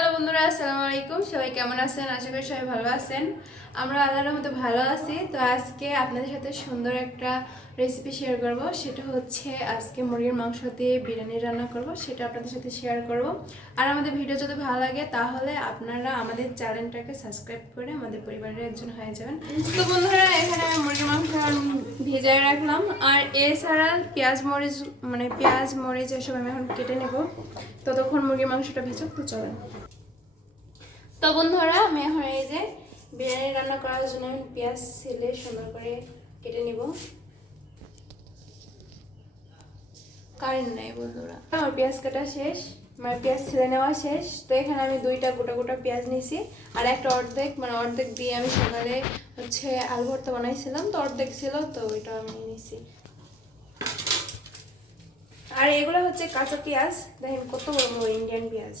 Hello বন্ধুরা, আসসালামু আলাইকুম। সবাই কেমন আছেন? আশা করি সবাই ভালো আছেন। আমরা আল্লাহর রহমতে ভালো আছি। তো আজকে আপনাদের সাথে সুন্দর একটা রেসিপি শেয়ার করব। সেটা হচ্ছে আজকে মুরগির মাংস দিয়ে বিরিয়ানি রান্না করব, সেটা আপনাদের সাথে শেয়ার করব। আর আমাদের ভিডিও যদি ভালো লাগে তাহলে আপনারা আমাদের চ্যানেলটাকে সাবস্ক্রাইব করে আমাদের পরিবারের একজন হয়ে যাবেন। তো বন্ধুরা, এখানে আমি মুরগির মাংস ভেজায় রাখলাম। আর এছাড়া পেঁয়াজ মরিচ এসব আমি এখন কেটে নেব। ততক্ষণ মুরগির মাংসটা ভেজুক। তো চলেন। তো বন্ধুরা, আমি এখন এই যে বিরিয়ানি রান্না করার জন্য আমি পেঁয়াজ ছিলে সুন্দর করে কেটে নিব। কারেন্ট নাই বন্ধুরা, আমার পেঁয়াজ কাটা শেষ, মানে পেঁয়াজ ছিলে নেওয়া শেষ। তো এখানে আমি দুইটা গোটা গোটা পেঁয়াজ নিয়েছি, আর একটা অর্ধেক দিয়ে আমি সকালে হচ্ছে আলু ভর্তা বানাইছিলাম, তো অর্ধেক ছিল, তো ওইটা আমি নিয়েছি। আর এগুলো হচ্ছে কাঁচা পেঁয়াজ, দেখেন কত বড় বড় ইন্ডিয়ান পেঁয়াজ।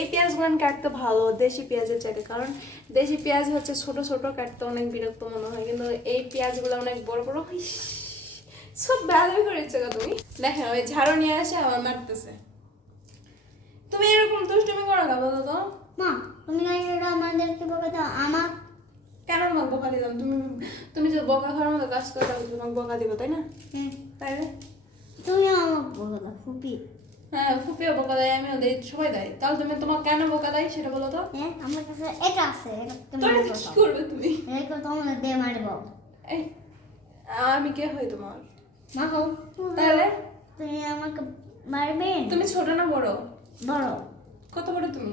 এই পেঁয়াজগুলো কাটতে ভালো দেশি পেঁয়াজের চাইতে, কারণ দেশি পেঁয়াজ হচ্ছে ছোট ছোট, কাটতে অনেক বিরক্ত মনে হয়, কিন্তু এই পেঁয়াজগুলো অনেক বড় বড়। সব ভালো করেছে তুমি। দেখেন ওই ঝাড়ু নিয়ে আসে আমার মারতেছে। তুমি এরকম দুষ্টুমি করো না, বলো তো মা। তুমি আমাদেরকে বকা দাও। আমার কেন তোমাকে বকা দিলাম? তুমি যে বকা খাওয়ার মতো কাজ করে তাহলে তোমাকে বকা দিব, তাই না? তাই না? তুমি আমার বকা দাও ফুপি। হ্যাঁ, ফুপিও বকা দেয়, আমিও দেই, সবাই দেয়। তাহলে তুমি তোমার কেন বকা দেয় সেটা বলো তো। আমার কাছে এটা আছে, এটা তুমি কি করবে তুমি? এটা তোমাকে দিয়ে মারবো। এই, আমি কে হই তোমার? মা হও। তাহলে তুমি আমাকে মারবে? তুমি ছোট না বড়? বড়। কত বড় তুমি?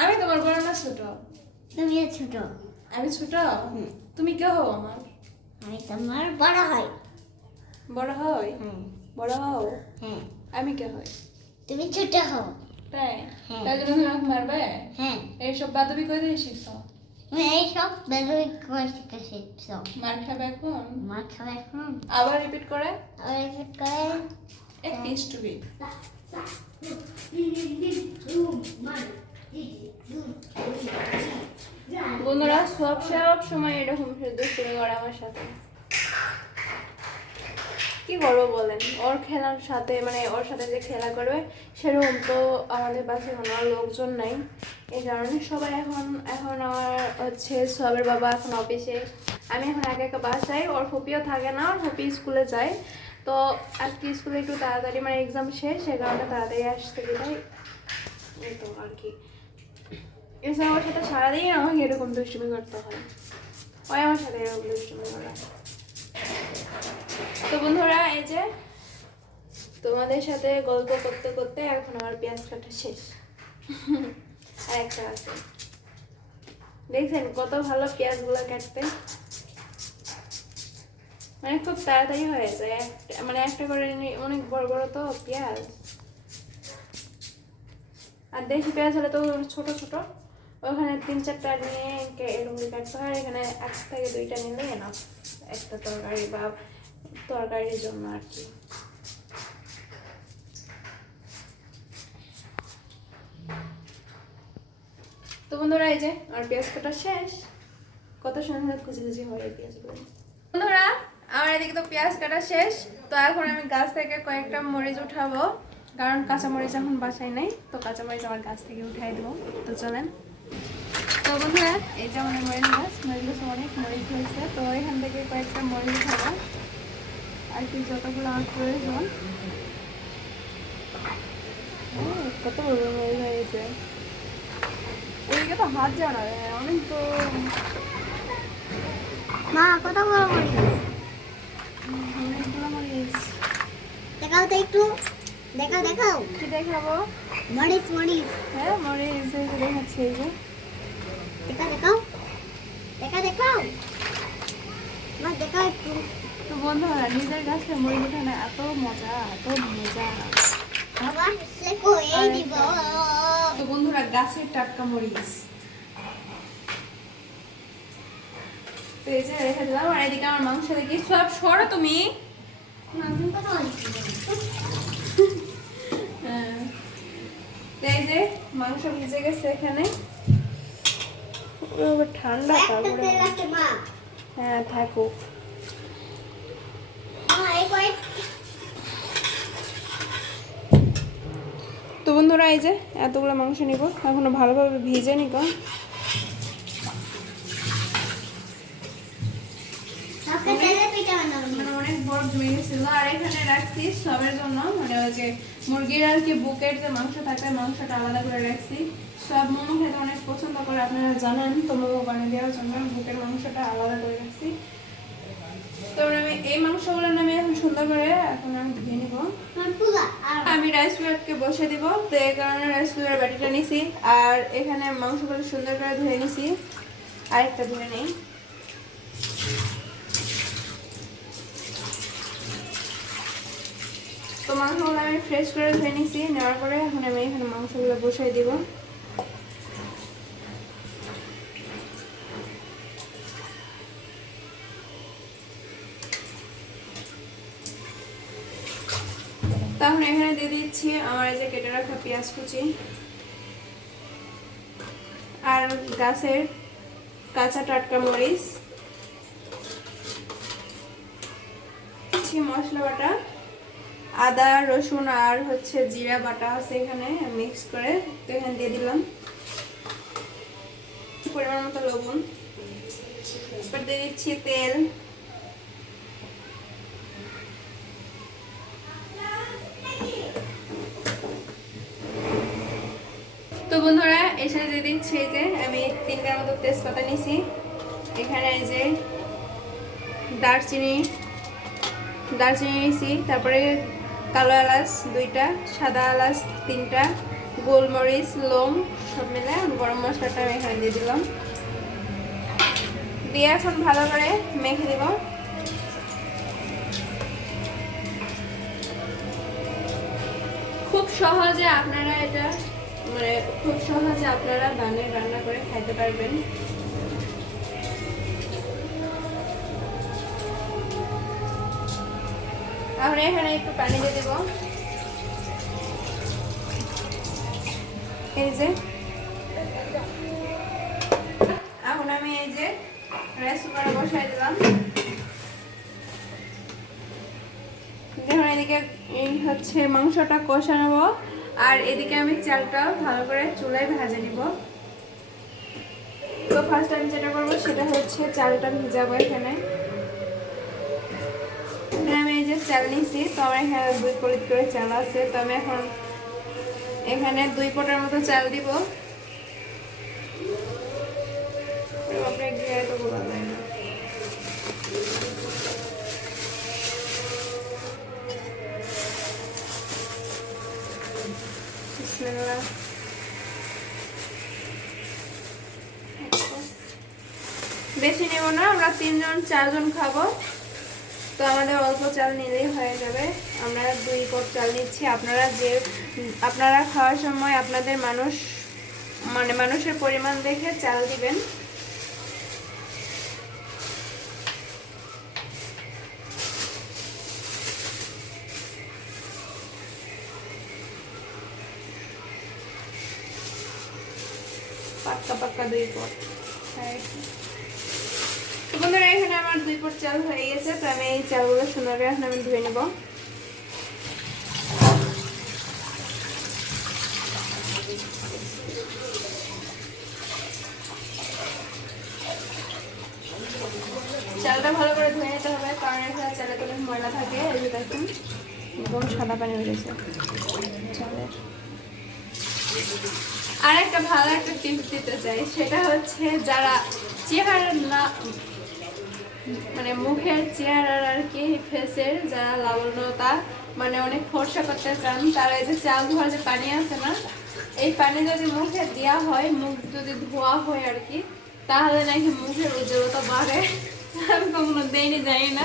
আমি তোমার বড় না ছোট? তুমি ছোট। আমি ছোট? তুমি কে হও আমার? আমি তোমার বড় হয়। বড় হয়? বড় হও? হ্যাঁ। আমি কে হই? তুমি ছোট হও। তাই? হ্যাঁ। তাই জন্য তুমি আমাকে মারবে? হ্যাঁ। এইসব বাদবি করে দিয়ে শিখছো? তুমি এইসব বেরোই করে শিখেছ। মার খাবে এখন? মা খাবে এখন। আবার রিপিট করে? আবার রিপিট করে। এক স্টুপি। বন্ধুরা, সব সময় এরকম দুষ্টুমি করে আমার সাথে। কি করবো বলেন? ওর খেলার সাথে, মানে ওর সাথে যে খেলা করবে সেরকম তো আমাদের পাশে কোনো লোকজন নাই। এই কারণে সবাই এখন আমার হচ্ছে সবের বাবা এখন অফিসে, আমি এখন একা একা বাসায়। ওর ফুপিও থাকে না, ওর ফুপি স্কুলে যায়। তো আজকে স্কুলে একটু তাড়াতাড়ি, মানে এক্সাম শেষ, সে কারণে তাড়াতাড়ি আসতে গেলে এই তো আর কি। এছাড়া ওর সাথে সারাদিন আমাকে এরকম দুষ্টুমি করতে হয়, ওই আমার সাথে এরকম দুষ্টুমি করে। তো বন্ধুরা, এই যে তোমাদের সাথে গল্প করতে করতে এখন আমার পেঁয়াজ কাটা শেষ। আর একটা আছে, দেখছেন কত ভালো পেঁয়াজগুলো কাটতে, মানে খুব তাড়াতাড়ি হয়ে যায়। মানে একটা করে অনেক বড় বড় তো পেঁয়াজ, আর দেশি পেঁয়াজ হলে তো ছোট ছোট, ওখানে 3-4টা নিয়ে এরকম কাটতে হয়। এখানে 1 থেকে 2টা নিলে না, একটা তরকারি বা তরকারির জন্য আর কি। তো বন্ধুরা, এই যে আর পেঁয়াজ কাটা শেষ। কত সুন্দর কুচি কুচি হয় এই পেঁয়াজগুলো। বন্ধুরা, আমার এদিকে তো পেঁয়াজ কাটা শেষ। তো এখন আমি গাছ থেকে কয়েকটা মরিচ উঠাবো, কারণ কাঁচা মরিচ এখন বাসায় নেই। তো কাঁচা মরিচ আমার গাছ থেকে উঠাই দেবো। তো চলেন। তো বন্ধুরা, এই যে আমাদের মরিচ গাছ অনেক মরিচ হয়েছে। তো এখান থেকে কয়েকটা মরিচ উঠাবো, আর কি যতগুলো আমার প্রয়োজন। কত বড় মরিচ হয়েছে, এদিকে তো হাত জানা অনেক। তো মা কত বড় মরিচ? অনেকগুলো মরিচ। দেখাও তো একটু, দেখাও। কি দেখাবো? মরিচ। হ্যাঁ, মরিচ এই যে দেখাচ্ছি, এই যে। দেখাও মা, দেখাও একটু। তো বন্ধুরা, নিজের গাছে মরিচ উঠানো এত মজা। বাবা শেখো, এই দিব। তো বন্ধুরা, গাছের টাটকা মরিচ তো এই যে রেখে দিলাম। আর এদিকে আমার মাংস দেখি সব সরো তুমি। এই যে মাংস ভিজে গেছে এখানে, ঠান্ডা। তারপরে হ্যাঁ, থাকুক। বন্ধুরা এই যে এতগুলো মাংস নিব, এখনো ভালোভাবে ভিজে নিব। সবকে তেলে পিঠা বানাবো। মানে অনেক বড় জমে গেছিল। আর এখানে রাখছি সবের জন্য, মানে ওই যে মুরগির আর কি বুকের যে মাংস থাকে মাংসটা আলাদা করে রাখছি। সব মোমো খেতে অনেক পছন্দ করে, আপনারা জানেন। তো মোমো বানিয়ে দেওয়ার জন্য বুকের মাংসটা আলাদা করে রাখছি। তো আমি এই মাংসগুলো আমি এখন সুন্দর করে এখন আমি ধুয়ে নিব। আমি রাইস কুকারকে বসে দিব, তো এই কারণে রাইস কুকারের বাটিটা নিছি। আর এখানে মাংসগুলো সুন্দর করে ধুয়ে নিছি, আরেকটা ধুয়ে নেই। তো মাংসগুলো আমি ফ্রেশ করে ধুয়ে নিছি, নেওয়ার পরে এখন আমি এখানে মাংসগুলো বসাই দিব। তাহলে এখানে দিয়ে দিচ্ছি আমার এই যে কেটে রাখা পেঁয়াজ কুচি আর গাছের কাঁচা টাটকা মরিচ, মশলা বাটা, আদা রসুন আর হচ্ছে জিরা বাটা আছে এখানে মিক্স করে। তো এখানে দিয়ে দিলাম পরিমাণ মতো লবণ। এবার দিয়ে দিচ্ছি তেল, তো বন্ধুরা এসে দিয়ে দিচ্ছি এই যে আমি 3টার মতো তেজপাতা নিছি। এখানে এই যে দারচিনি নিছি, তারপরে কালো এলাচ 2টা, সাদা এলাচ 3টা, গোলমরিচ, লং সব মিলে গরম মশলাটা আমি এখানে দিয়ে দিলাম। দিয়ে এখন ভালো করে মেখে দেব। খুব সহজে আপনারা এটা খুব সহজে আপনারা বানিয়ে রান্না করে খাইতে পারবেন। আমরা এখানে একটু পানি দিয়ে দেব। এই যে এখন আমি এই যে রাইস কুকারে বসাই দিলাম। দেখুন এদিকে এই হচ্ছে মাংসটা কষা নেব, আর এদিকে আমি চালটা ভালো করে চুলায় ভেজে নিব। তো ফার্স্ট আমি যেটা করবো সেটা হচ্ছে চালটা ভিজাবো। এখানে আমি এই যে চাল নিছি, তো আমার এখানে 2 পলিট করে চাল আছে। তো আমি এখন এখানে 2 পটের মতো চাল দিব। বেশি নেব না, আমরা 3জন 4জন খাবো, তো আমাদের অল্প চাল নিলেই হয়ে যাবে। আমরা 2 পট চাল নিচ্ছি। আপনারা খাওয়ার সময় আপনাদের মানুষের পরিমাণ দেখে চাল দিবেন। পাক্কা 2 পট। তো বন্ধুরা এখানে আমার 2 পট চাল হয়ে গেছে। তো আমি এই চালগুলো সুন্দর করে এখন আমি ধুয়ে নেব। চালটা ভালো করে ধুয়ে নিতে হবে, কারণ এখানে চালে তো অনেক ময়লা থাকে। এই যে দেখুন একদম সাদা পানি বেরিয়েছে চালের। আর একটা ভালো একটা টিপস দিতে চাই, সেটা হচ্ছে যারা চেহারা না মুখের চেহারার আর কি ফেসের যারা লাবণ্যতা অনেক ফর্সা করতে চান, তারা এই যে চাল ধোয়ার যে পানি আছে না, এই পানি যদি মুখে দেওয়া হয়, মুখ যদি ধোয়া হয় আর কি, তাহলে নাকি মুখের উজ্জ্বলতা বাড়ে। আমি কখনো দেইনি, জানি না,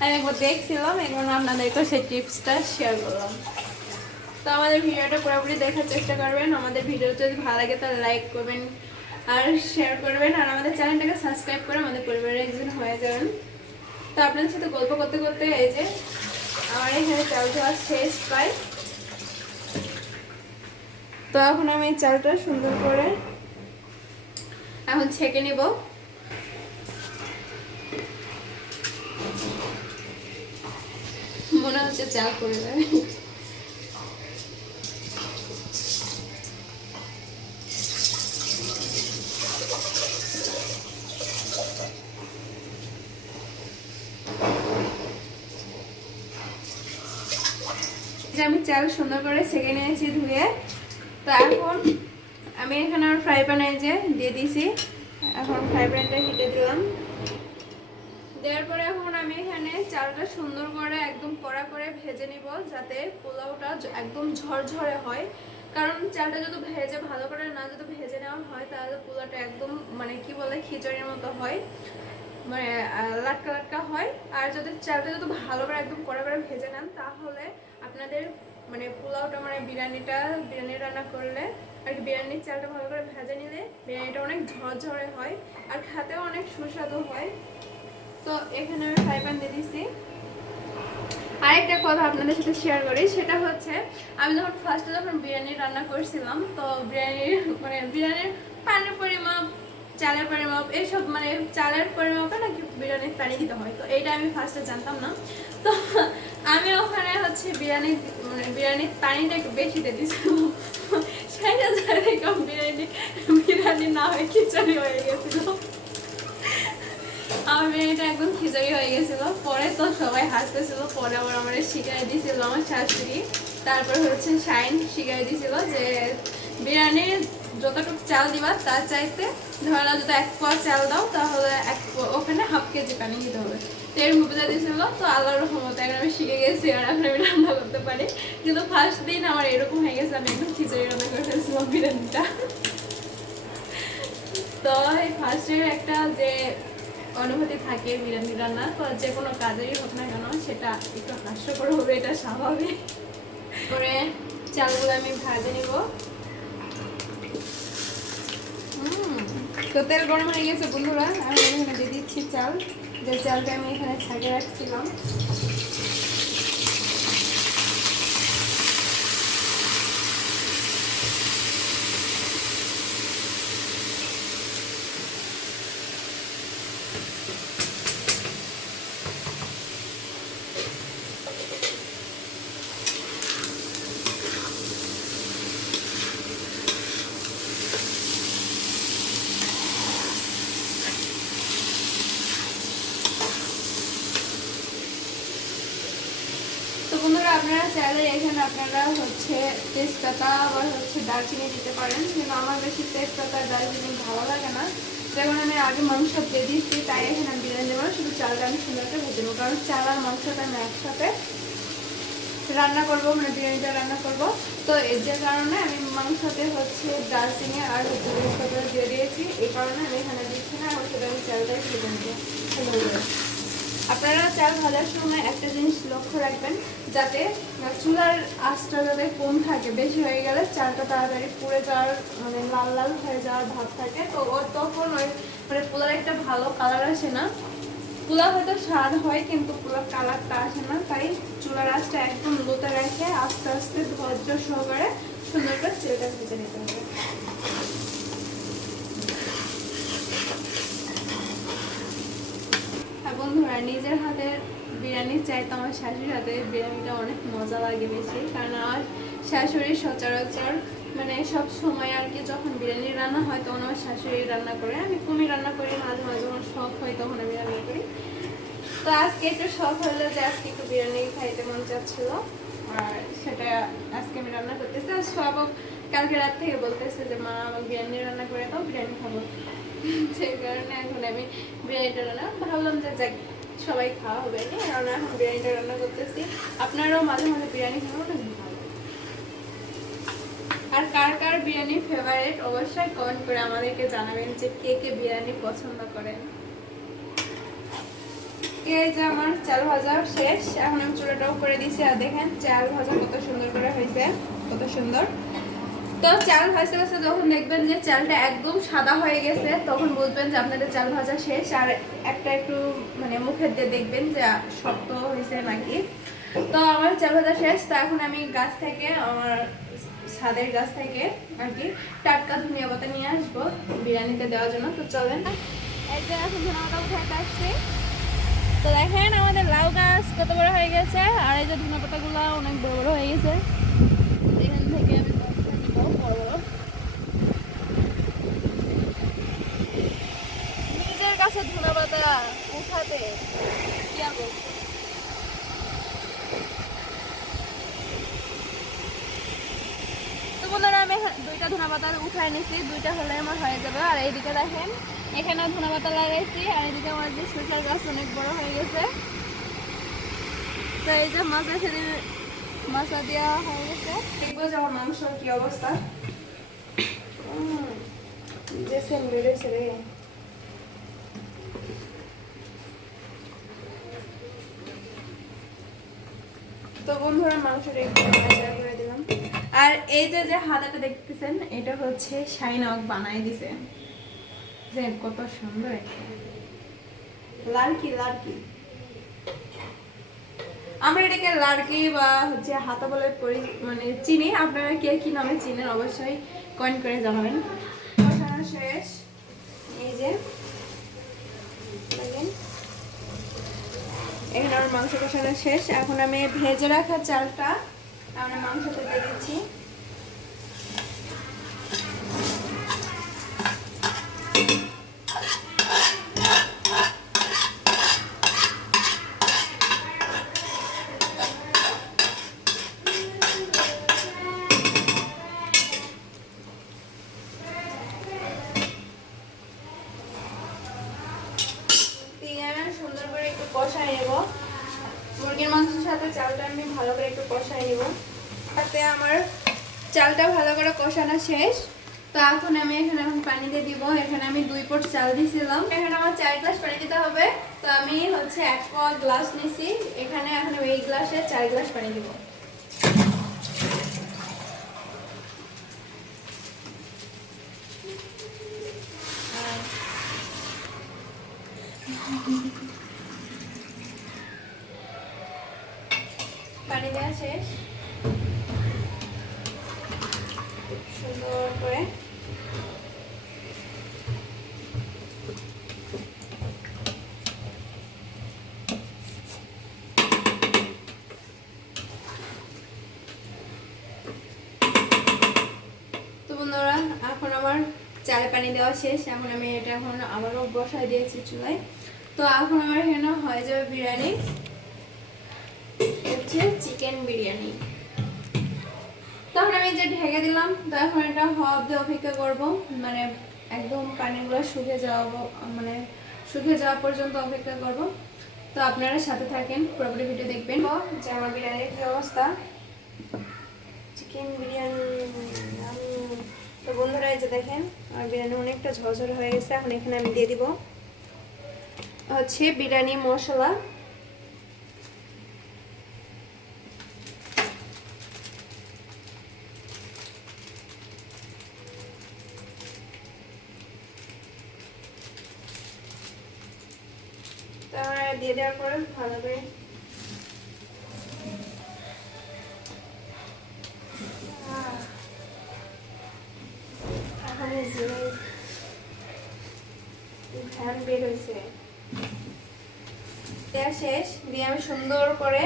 আমি একবার দেখছিলাম, এখন আপনাদেরকেও সেই টিপসটা শেয়ার করলাম। তো আমাদের ভিডিওটা পুরোপুরি দেখার চেষ্টা করবেন। আমাদের ভিডিও যদি ভালো লাগে তাহলে লাইক করবেন আর শেয়ার করবেন, আর আমাদের চ্যানেলটাকে সাবস্ক্রাইব করে আমাদের পরিবারের একজন হয়ে যাবেন। তো আপনাদের সাথে গল্প করতে করতে এই যে আমার এখানে চাল ধোয়া শেষ প্রায়। তো এখন আমি এই চালটা সুন্দর করে এখন ছেঁকে নিব। মনে হচ্ছে চাল করে যাবে। যে আমি চাল সুন্দর করে ছেঁকে নিয়েছি ধুয়ে। তো এখন আমি এখানে আমার ফ্রাই প্যানে যে দিয়ে দিয়েছি। এখন ফ্রাই প্যানটা হিটে দিলাম। দেওয়ার পরে এখন আমি এখানে চালটা সুন্দর করে একদম কড়া করে ভেজে নিব, যাতে পোলাওটা একদম ঝরঝরে হয়। কারণ চালটা যদি ভেজে ভালো করে না যদি ভেজে নেওয়া হয় তাহলে পোলাওটা একদম মানে কি বলে খিচুড়ির মতো হয়, মানে লাটকা লাটকা হয়। আর যদি চালটা যদি ভালো করে একদম কড়া করে ভেজে নেন তাহলে আপনাদের মানে পোলাওটা মানে বিরিয়ানি রান্না করলে আর কি বিরিয়ানির চালটা ভালো করে ভেজে নিলে বিরিয়ানিটা অনেক ঝরঝরে হয় আর খেতেও অনেক সুস্বাদু হয়। তো এখানে আমি ফ্রাই প্যান দিয়ে দিচ্ছি। আরেকটা কথা আপনাদের সাথে শেয়ার করি, সেটা হচ্ছে আমি যখন বিরিয়ানি রান্না করছিলাম, তো বিরিয়ানির পানির পরিমাপ, চালের পরিমাপ, এইসব মানে চালের পরিমাপে নাকি বিরিয়ানির পানি দিতে হয়। তো এইটা আমি ফার্স্টে জানতাম না। তো আমি ওখানে হচ্ছে বিরিয়ানির পানিটা একটু বেশি দিয়ে দিয়েছিলাম, সেটা এরকম বিরিয়ানি না হয়ে খিচুড়ি হয়ে গেছিল। আমার বিরিয়ানিটা একদম খিচুড়ি হয়ে গেছিল। পরে তো সবাই হাসতেছিল, পরে আবার আমার শিখাই দিয়েছিল আমার শাশুড়ি, তারপর হচ্ছে শাইন শিখাই দিয়েছিল যে বিরিয়ানির যতটুকু চাল দিবা তার চাইতে ধরো যদি 1 পোয়া চাল দাও তাহলে ওখানে হাফ কেজি পানি দিতে হবে। তো এর বুঝা দিয়েছিল। তো আল্লাহর রহমতে এখন আমি শিখে গেছি আর এখন আমি রান্না করতে পারি। কিন্তু ফার্স্ট দিন আমার এরকম হয়ে গেছে, আমি একদম খিচুড়ি রান্না করে ফেলছিলাম বিরিয়ানিটা। তো এই ফার্স্টের একটা যে অনুভূতি থাকে বিরিয়ানি রান্না, তো যে কোনো কাজেরই হোক না কেন সেটা একটু হাস্যকর হবে, এটা স্বাভাবিক। করে চালগুলো আমি ভাজে নিব। তো তেল গরম হয়ে গেছে বন্ধুরা, আমি এখানে দিয়ে দিচ্ছি চাল, যে চালটা আমি এখানে ছাঁকে রাখছিলাম। তো বন্ধুরা আপনারা চাইলে এখানে আপনারা হচ্ছে তেজপাতা আবার হচ্ছে দারচিনি দিতে পারেন, কিন্তু আমার বেশি তেজপাতা দারচিনি ভালো লাগে না। যেমন আমি আগে মাংস দিয়ে দিচ্ছি, তাই এখানে আমি বিরিয়ানি দেবো, শুধু চালটা আমি সুন্দর করে ভেজে নেবো, কারণ চাল আর মাংসটা আমি একসাথে রান্না করবো, মানে বিরিয়ানিটা রান্না করবো। তো এর যে কারণে আমি মাংসতে হচ্ছে দারচিনি আর হচ্ছে তেজপাতা দিয়ে দিয়েছি, এই কারণে আমি এখানে দিচ্ছি না, এবং সেটা আমি চালটাই ভেজে নেবো সুন্দর করে। আপনারা চাল ভাজার সময় একটা জিনিস লক্ষ্য রাখবেন, যাতে চুলার আঁচটা যাতে কম থাকে, বেশি হয়ে গেলে চালটা তাড়াতাড়ি পুড়ে যাওয়ার মানে লাল লাল হয়ে যাওয়ার ভাব থাকে। তো তখন ওই মানে পোলার একটা ভালো কালার আসে না। পোলাও হয়তো স্বাদ হয় কিন্তু পোলার কালারটা আসে না, তাই চুলার আঁচটা একদম লোতে রেখে আস্তে আস্তে ধৈর্য সহকারে সুন্দর করে চালটা ভেজে নিতে হবে। বন্ধুরা নিজের হাতের বিরিয়ানির চাইতে আমার শাশুড়ির হাতের বিরিয়ানিটা অনেক মজা লাগে বেশি, কারণ আমার শাশুড়ি সচরাচর মানে সব সময় আর কি যখন বিরিয়ানি রান্না হয় তখন আমার শাশুড়ি রান্না করে, আমি কমই রান্না করি, মাঝে মাঝে যখন শখ হয় তখন আমি রান্না করি। তো আজকে একটু শখ হলো যে আজকে একটু বিরিয়ানি খাইতে মন চাচ্ছিল, আর সেটা আজকে আমি রান্না করতেছি। আর সব কালকে রাত থেকে বলতেছে যে মা আমাকে বিরিয়ানি রান্না করে দাও, বিরিয়ানি খাবো। সেই কারণে এখন আমি বিরিয়ানিটা রান্না ভাবলাম যে যাক সবাই খাওয়া হবে, কারণ এখন বিরিয়ানিটা রান্না করতেছি। আপনারাও মাঝে মাঝে বিরিয়ানি খাওয়া অনেক ভালো। আর কার কার বিরিয়ানি ফেভারিট অবশ্যই কমেন্ট করে আমাদেরকে জানাবেন যে কে কে বিরিয়ানি পছন্দ করেন। এই যে আমার চাল ভাজা শেষ, এখন আমি চুলাটাও করে দিয়েছি। আর দেখেন চাল ভাজা কত সুন্দর করে হয়েছে, কত সুন্দর। তো চাল ভাজতে ভাজতে যখন দেখবেন যে চালটা একদম সাদা হয়ে গেছে তখন বুঝবেন যে আপনাদের চাল ভাজা শেষ। আর একটা একটু মানে মুখের দিয়ে দেখবেন যে শক্ত হয়েছে নাকি। তো আমার চাল ভাজা শেষ। তো এখন আমি গাছ থেকে আমার ছাদের গাছ থেকে আর কি টাটকা ধনিয়া পাতা নিয়ে আসবো বিরিয়ানিতে দেওয়ার জন্য। তো চলেন, এই যে এখন ধনিয়া পাতা উঠে আসছে। তো দেখেন আমাদের লাউ গাছ কত বড় হয়ে গেছে, আর এই যে ধনিয়া পাতাগুলো অনেক বড় বড় হয়ে গেছে। এখান থেকে আমি নিজের কাছে ধনিয়া পাতা উঠাতে কি দুইটা ধনেপাতা উঠাই নিছি, দুইটা হলে আমার হয়ে যাবে। আর এইদিকে দেখেন এখানে ধনেপাতা লাগাইছি, আর এদিকে আমার যে শসার গাছ অনেক বড় হয়ে গেছে। তো এই যে মাছা সেদিন মাছা দেওয়া হয়ে গেছে। দেখবো যে আমার মাংসর কি অবস্থা। যে সেম বেড়েছে রে। তো বন্ধুরা মাংসটা একটু নাড়াচাড়া করে দিলাম। আর এই যে যে হাতাটা দেখতেছেন এটা হচ্ছে শাইনক বানাই দিছে, যে কত সুন্দর একটা লাড়কি লাড়কি। আমরা এটাকে লাড়কি বা হচ্ছে হাতা বলে মানে চিনি। আপনারা কে কি নামে চিনেন অবশ্যই কমেন্ট করে জানাবেন। কষানো শেষ, এই যে দেখেন এখানে আমার মাংস কষানো শেষ। এখন আমি ভেজে রাখা চালটা আমরা মাংসতে দিয়ে দিচ্ছি। সুন্দর করে একটু কষাই নেব। মুরগির মাংসের সাথে চালটা আমি ভালো করে একটু কষাই নেব। তাতে আমার চালটা ভালো করে কষানো শেষ। তো এখন আমি এখানে পানি দিয়ে দিব। এখানে আমি 2 পট চাল দিয়েছিলাম, এখানে আমার 4 গ্লাস পানি দিতে হবে। তো আমি হচ্ছে 1 গ্লাস নিছি, এখানে এখন এই গ্লাসে 4 গ্লাস পানি দিব। পানি দেওয়া শেষ, সুন্দর করে তো বন্ধুরা এখন আমার চালে পানি দেওয়া শেষ। এখন আমি এটা এখন আবারও বসাই দিয়েছি চুলায়। তো এখন আমার এখানে হয়ে যাবে বিরিয়ানি, হচ্ছে চিকেন বিরিয়ানি। তখন আমি যে ঢেকে দিলাম। তো এখন এটা হওয়া অবধি অপেক্ষা করব, মানে একদম পানিগুলো শুকিয়ে যাওয়া পর্যন্ত অপেক্ষা করব। তো আপনারা সাথে থাকেন, পুরোপুরি ভিডিও দেখবেন যে আমার বিরিয়ানির কি অবস্থা। চিকেন বিরিয়ানি। তো বন্ধুরা এই যে দেখেন আমার বিরিয়ানি অনেকটা ঝরঝর হয়ে গেছে। এখন এখানে আমি দিয়ে দিব হচ্ছে বিরিয়ানি মশলা। দিয়ে দেওয়ার পরে ভালো করে বের হয়েছে দেওয়া শেষ। দিয়ে আমি সুন্দর করে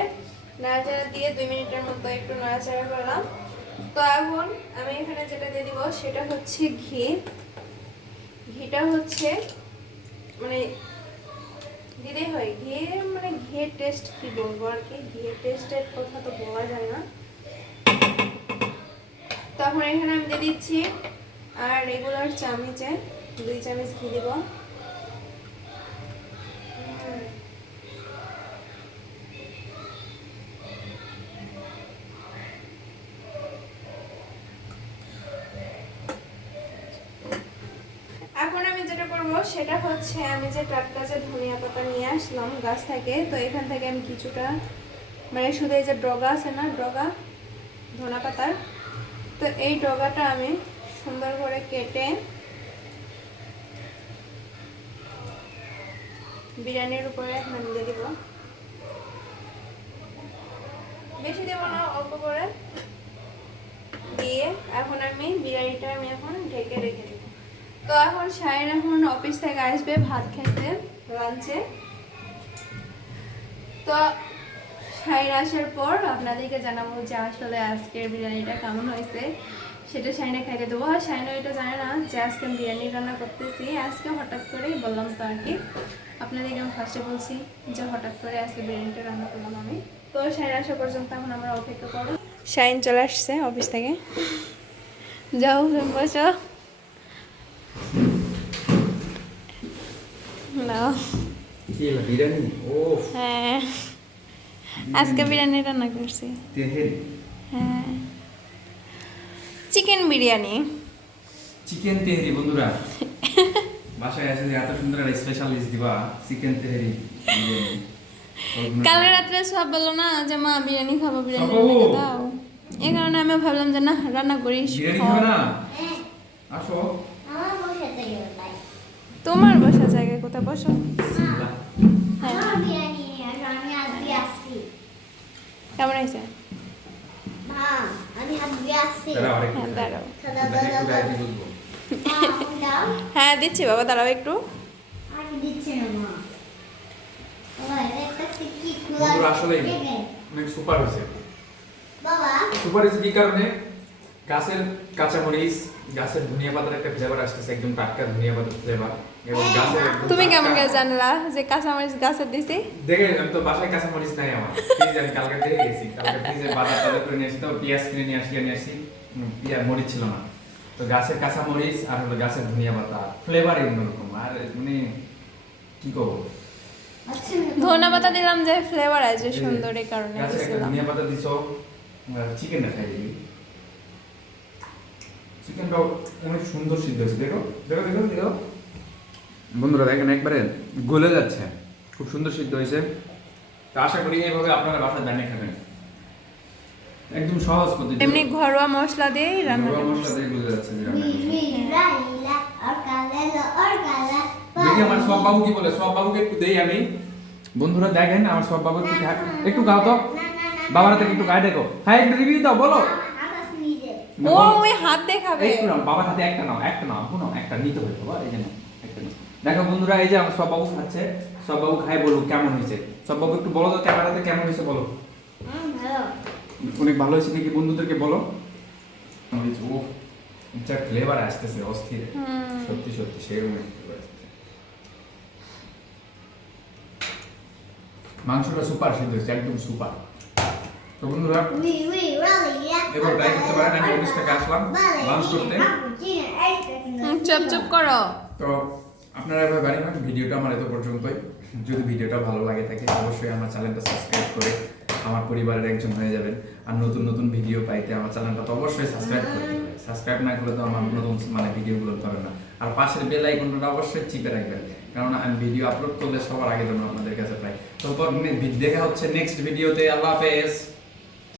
নাড়াচাড়া দিয়ে 2 মিনিটের মতো একটু নাড়াচাড়া করলাম। তো এখন আমি এখানে যেটা দিয়ে দিব সেটা হচ্ছে ঘি। ঘিটা হচ্ছে মানে দিতেই হয়, ঘি মানে ঘিয়ের টেস্ট কি বলবো আর কি, ঘিয়ের টেস্টের কথা তো বলা যায় না। তখন এখানে আমি দিয়ে দিচ্ছি আর রেগুলার চামচে 2 চামচ ঘি দিব। এখন আমি যেটা করব সেটা হচ্ছে আমি যে টাটকা যে ধনিয়া পাতা নিয়ে আসলাম গাছ থেকে, তো এখান থেকে আমি কিছুটা মানে শুধু এই যে ডগা আছে না, ডগা ধনিয়া পাতার, তো এই ডগাটা আমি সুন্দর করে কেটে বিরিয়ানির উপরে মানে দিয়ে দিব। বেশি দেব না, অল্প করে দিয়ে এখন আমি বিরিয়ানিটা আমি এখন ঢেকে রেখে দেব। তো এখন শাইন এখন অফিস থেকে আসবে ভাত খেতে লাঞ্চে। তো শাইন আসার পর আপনাদেরকে জানাবো যে আসলে আজকের বিরিয়ানিটা কেমন হয়েছে, সেটা শাইনে খাইতে দেবো। আর শাইনও এটা জানে না যে আজকে আমি বিরিয়ানি রান্না করতেছি, আজকে হঠাৎ করেই বললাম। তো আর কি আপনাদেরকে আমি ফার্স্টে বলছি যে হঠাৎ করে আজকে বিরিয়ানিটা রান্না করলাম আমি। তো শাইন আসা পর্যন্ত এখন আমরা অপেক্ষা করবো। শাইন চলে আসছে অফিস থেকে। যাও বসো নাও কি হলো বিরিয়ানি? ও হ্যাঁ আজকে বিরিয়ানি রান্না করছি তেহেরি হ্যাঁ চিকেন বিরিয়ানি চিকেন তেহেরি বন্ধুরা বাসায় এসে যে এত সুন্দর একটা স্পেশাল ডিশ দিবা চিকেন তেহেরি বিরিয়ানি। কাল রাত্রে সব বললো না যে মা বিরিয়ানি খাবো বিরিয়ানি সব বাবু। রান্না করে দাও এই কারণে আমি ভাবলাম যে না রান্না করিস বিরিয়ানি খাবে না? হ্যাঁ, আসো। আমার বসে থেকে তাই। তোমার বসার জায়গায় কোথায় বসো হ্যাঁ আমার বিরিয়ানি আমি আজকে আসছি। কেমন হয়েছে মা, আমি আজকে আসছি। দাঁড়াও আরেকটু হ্যাঁ খাই। দাঁড়াও একটু গায়ে দিয়ে বুঝবো। মা, আমাকে দাও। হ্যাঁ দিচ্ছি বাবা দাঁড়াও একটু আমি দিচ্ছি না মা। বাবা, এটা কি খোলা? বন্ধুরা আসলে দেখে। অনেক সুপার হয়েছে। বাবা, সুপার হয়েছে কি কারণে? গাছের কাঁচামরিচ, গাছের ধনিয়া পাতার একটা ফ্লেভার আসতেছে, একদম টাটকা ধনিয়া পাতার ফ্লেভার এবং গাছের একদম তুমি কেমন টাটকা- করে জানলা যে কাঁচামরিচ গাছে দিছি দেখে আমি তো বাসায় কাঁচামরিচ নাই আমার ফ্রিজে আমি কালকে দেখে গেছি কালকে ফ্রিজে বাজার টাজার করে নিয়ে আসি তো পেঁয়াজ কিনে নিয়ে আসি পেঁয়াজ মরিচ ছিল না তো গাছের কাঁচামরিচ আর হলো গাছের ধনিয়া পাতা ফ্লেভারই অন্যরকম আর মানে কি করবো আচ্ছা, ধনে পাতা দিলাম যে ফ্লেভার আছে এই যে সুন্দর এই কারণে গাছের একটা দিছিলাম ধনিয়া পাতা দিছো চিকেনটা খাই দিবি চিকেনটাও অনেক সুন্দর সিদ্ধ হয়েছে দেখো দেখো দেখো দেখো বন্ধুরা দেখেন একবারে গলে যাচ্ছে খুব সুন্দর সিদ্ধ হয়েছে তো আশা করি এইভাবে আপনারা বাসায় বানিয়ে খাবেন একদম সহজ পদ্ধতি এমনি ঘরোয়া মশলা দিয়েই রান্না ঘরোয়া করছি মশলা দিয়ে গলে যাচ্ছে যে রান্না লি, করছি। লি, লা, লা, और काला लो, और काला। দেখি আমার সব বাবু কি বলে সব বাবুকে একটু দেই আমি বন্ধুরা দেখেন আমার সব বাবু একটু গাও তো না, না, না, বাবার হাতে একটু গায়ে দেখো হ্যাঁ একটু রিভিউ দাও বলো আমার নিজে। ও ওই হাত দেখাবে একটু নাও বাবার হাতে একটা নাও আপু নাও একটা নিতে হবে বাবা এই যে নাও, একটা নাও। দেখো বন্ধুরা এই যে আমার সব বাবু খাচ্ছে সব বাবু খাই বলুক কেমন হয়েছে সব বাবু একটু বলো তো ক্যামেরাতে কেমন হয়েছে বলো ভালো। অনেক ভালো হয়েছে নাকি বন্ধুদেরকে বলো ও যা ফ্লেভার আসতেছে অস্থির সত্যি সত্যি সেরকম একটা flavor আসতেছে। মাংসটা সুপার সিদ্ধ হয়েছে একদম সুপার তো বন্ধুরা উই, উই, রালি, লা, এবার ট্রাই করতে পারেন আমি অফিস থেকে আসলাম বালে, লাঞ্চ করতে cappuccino, espresso, চুপ চুপ করো তো আপনারা এবার বাড়ি হন ভিডিওটা আমার এত পর্যন্তই যদি ভিডিওটা ভালো লাগে থাকে অবশ্যই আমার চ্যানেলটা সাবস্ক্রাইব করে আমার পরিবারের একজন হয়ে যাবেন আর নতুন নতুন ভিডিও পাইতে আমার চ্যানেলটা তো অবশ্যই সাবস্ক্রাইব করতে হবে সাবস্ক্রাইব না করলে তো আমার নতুন মানে ভিডিওগুলো পাবে না আর পাশের বেল আইকনটা অবশ্যই চিপে রাখবেন কারণ আমি ভিডিও আপলোড করলে সবার আগে যেন আপনাদের কাছে পাই তো দেখা হচ্ছে নেক্সট ভিডিওতে আল্লাহ হাফেজ